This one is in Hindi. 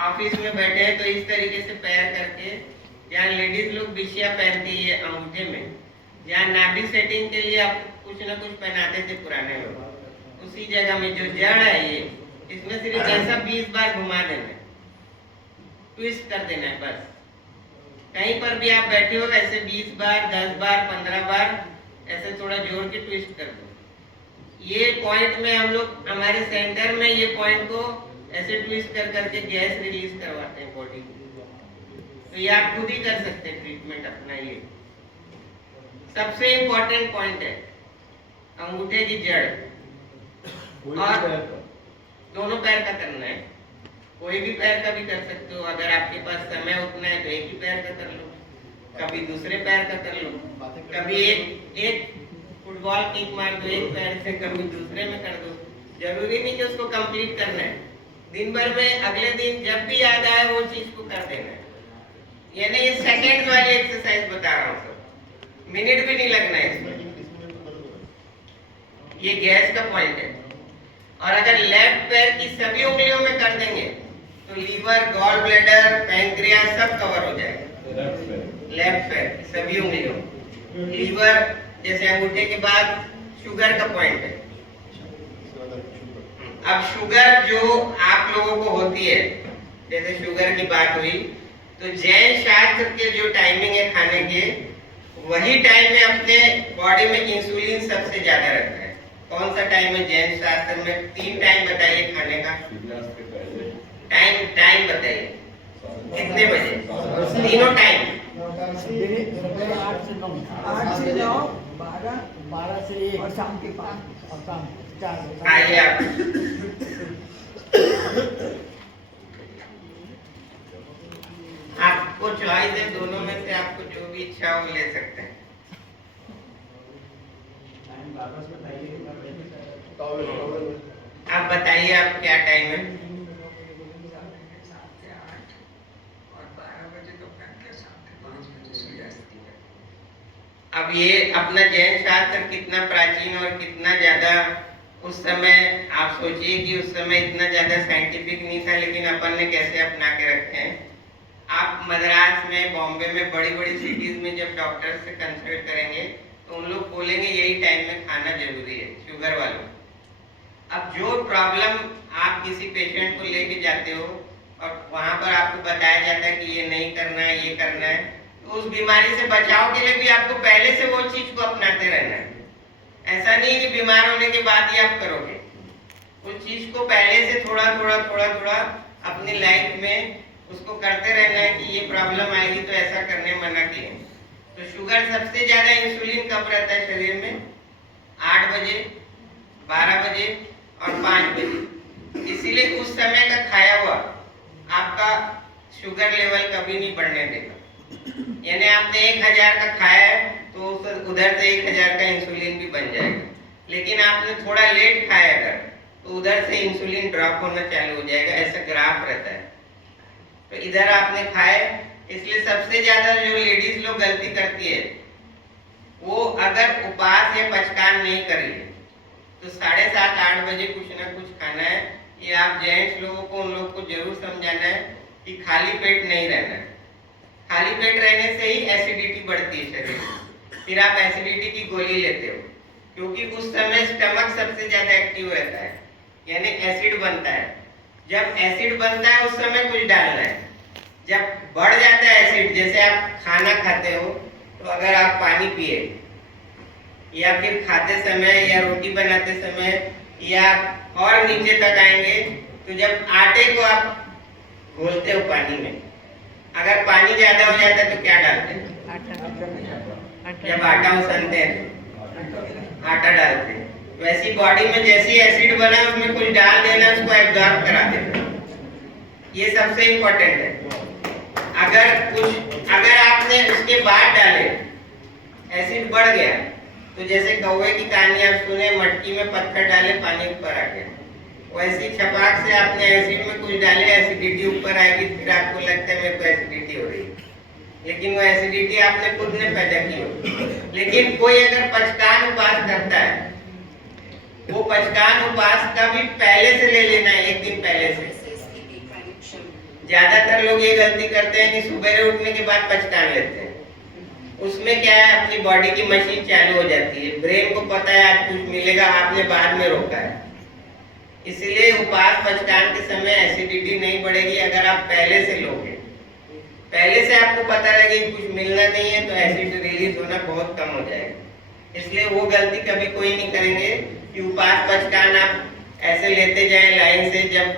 ऑफिस में बैठे हैं तो इस तरीके से पैर करके, यहाँ लेडीज लोग बिछिया पहनती है अंगूठे में, यहाँ नाभि सेटिंग के लिए आप कुछ ना कुछ पहनाते थे पुराने लोग, उसी जगह में जो जड़ है ये, इसमें सिर्फ ऐसा 20 बार घुमा देना है, ट्विस्ट कर देना है बस। कहीं पर भी आप बैठे हो ऐसे 20 बार, 10 बार, 15 बार ऐसे थोड़ा जोर के ट्विस्ट कर दो। ये पॉइंट में हम लोग हमारे सेंटर में ये पॉइंट को ऐसे ट्विस्ट कर करके गैस रिलीज करवाते हैं बॉडी को। तो ये आप खुद ही कर सकते हैं ट्रीटमेंट अपना। ये सबसे इम्पोर्टेंट पॉइंट है, अंगूठे की जड़, और दोनों पैर का करना है। कोई भी पैर का भी कर सकते हो, अगर आपके पास समय उतना है तो एक ही पैर का कर लो, कभी दूसरे पैर का कर लो, कभी एक फुटबॉल किक मार दो एक पैर से, कभी दूसरे में कर दो। जरूरी नहीं कि उसको कंप्लीट करना है, दिन भर में अगले दिन जब भी याद आए वो चीज को कर देना है। यानी ये सेकंड्स वाली एक्सरसाइज बता रहा हूँ सर, मिनट भी नहीं लगना है इसमें। ये गैस का पॉइंट है। और अगर लेफ्ट पैर की सभी उंगलियों में कर देंगे तो लीवर, गॉल ब्लैडर, पैंक्रियास सब कवर हो जाएगा। लेफ्ट पैर की सभी उंगलियों, लीवर जैसे अंगूठे के बाद शुगर का पॉइंट है। अब शुगर जो आप लोगों को होती है, जैसे शुगर की बात हुई, तो जैन शास्त्र के जो टाइमिंग है खाने के, वही टाइम में अपने बॉडी में इंसुलिन सबसे ज्यादा रहता है। कौन सा टाइम है जैन शास्त्र में? 3 टाइम बताइए खाने का। टाइम बताइए कितने बजे? तीनों टाइम 8 से 9, 12 से 1 और शाम के 5 और शाम 4। आइए आप आपको चॉइस है दोनों में से, आपको जो भी इच्छा हो ले सकते हैं। आप बताइए आप क्या टाइम है? अब ये अपना जैन शास्त्र कितना प्राचीन और कितना ज्यादा, उस समय आप सोचिए कि उस समय इतना ज्यादा साइंटिफिक नहीं था, लेकिन अपन ने कैसे अपना के रखे हैं। आप मद्रास में, बॉम्बे में, बड़ी बड़ी सिटीज में जब डॉक्टर से कंसल्ट करेंगे तो उन लोग बोलेंगे यही टाइम में खाना जरूरी है शुगर वालों। अब जो प्रॉब्लम आप किसी पेशेंट को लेके जाते हो और वहां पर आपको बताया जाता है कि ये नहीं करना है, ये करना है, तो उस बीमारी से बचाव के लिए भी आपको पहले से वो चीज को अपनाते रहना है। ऐसा नहीं है कि बीमार होने के बाद ही आप करोगे, उस चीज को पहले से थोड़ा थोड़ा अपनी लाइफ में उसको करते रहना है कि ये प्रॉब्लम आएगी तो ऐसा करने मना किए। तो शुगर सबसे ज्यादा इंसुलिन कब रहता है शरीर में? 8 बजे, 12 बजे और 5 बजे। इसीलिए उस समय का खाया हुआ आपका शुगर लेवल कभी नहीं बढ़ने देगा। यानी आपने 1000 का खाया है तो उधर से 1000 का इंसुलिन भी बन जाएगा, लेकिन आपने थोड़ा लेट खाया अगर तो उधर से इंसुलिन ड्रॉप होना चालू हो जाएगा। ऐसा ग्राफ रहता है। तो इधर आपने खाए, इसलिए सबसे ज्यादा जो लेडीज लोग गलती करती है, वो अगर उपास या पचकान नहीं कर रही है तो 7:30 8 बजे कुछ ना कुछ खाना है। ये आप जेंट्स लोगों को, उन लोग को जरूर समझाना है कि खाली पेट नहीं रहना है। खाली पेट रहने से ही एसिडिटी बढ़ती है शरीर में, फिर आप एसिडिटी की गोली लेते हो, क्योंकि उस समय स्टमक सबसे ज्यादा एक्टिव रहता है, यानी एसिड बनता है। जब एसिड बनता है उस समय कुछ डालना है। जब बढ़ जाता है एसिड, जैसे आप खाना खाते हो तो अगर आप पानी पिए या फिर खाते समय या रोटी बनाते समय या और नीचे तक आएंगे, तो जब आटे को आप घोलते हो पानी में, अगर पानी ज्यादा हो जाता है तो क्या डालते हैं? जब आटा उसनते हैं आटा डालते हैं। वैसी बॉडी में जैसी एसिड बना उसमें कुछ डाल देना, उसको एब्जॉर्ब करा देना। ये सबसे इम्पोर्टेंट है। अगर आपने उसके बाद डाले, एसिड बढ़ गया, तो जैसे कौवे की कहानी आप सुने, मटकी में पत्थर डाले पानी ऊपर आ गया, वैसी छपाक से आपने एसिड में कुछ डाले, एसिडिटी ऊपर आएगी, फिर आपको लगता है मेरे को एसिडिटी हो रही है, लेकिन वो एसिडिटी आपने खुद ने पैदा की हो। लेकिन कोई अगर पचकान उपास करता है, वो पचकान उपास का भी पहले से ले लेना है, 1 दिन पहले से। ज्यादातर लोग ये गलती करते हैं कि सुबह उठने के बाद पचकान लेते हैं। उसमें क्या है, अपनी बॉडी की मशीन चालू हो जाती है, ब्रेन को पता है आज कुछ मिलेगा, आपने बाद में रोका है। इसलिए उपवास पचकान के समय एसिडिटी नहीं बढ़ेगी अगर आप पहले से लोगे। पहले से आपको पता रहेगा कि कुछ मिलना नहीं है तो एसिड रिलीज होना बहुत कम हो जाएगा। इसलिए वो गलती कभी कोई नहीं करेंगे कि उपवास पचकान आप ऐसे लेते जाएं लाइन से, जब